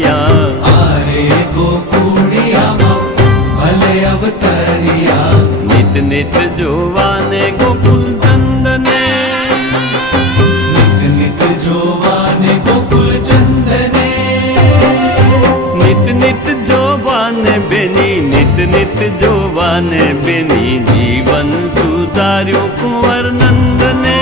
અવતરિયા, આરે ગોકુળિયામાં ભલે અવતરિયા. નિત નિત જોવાને ગોકુલ ચંદને, નિત નિત જોવાને ગોકુલ ચંદને. નિત નિત જોવાને બેની, નિત નિત જોવાને બેની, જીવન સુધાર્યું કુંવર નંદને.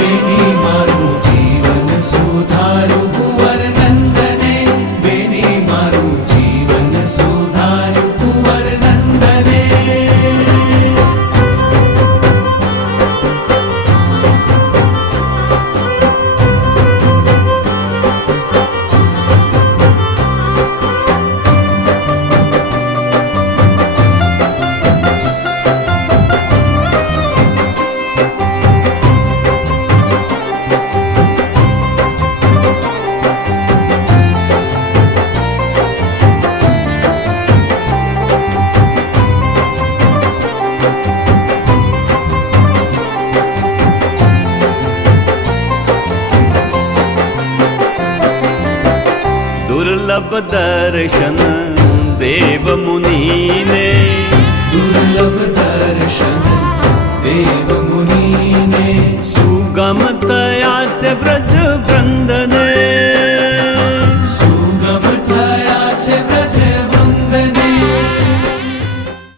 બેની મારું જીવન સુધાર્યું કુંવર નંદને. બેની મારું જીવન સુધાર્યું કુંવર નંદને. દુર્લભ દર્શન દેવ મુનિને, દુર્લભ દર્શન દેવ મુનિને. સુગમ તયા છે વ્રજ વૃંદને.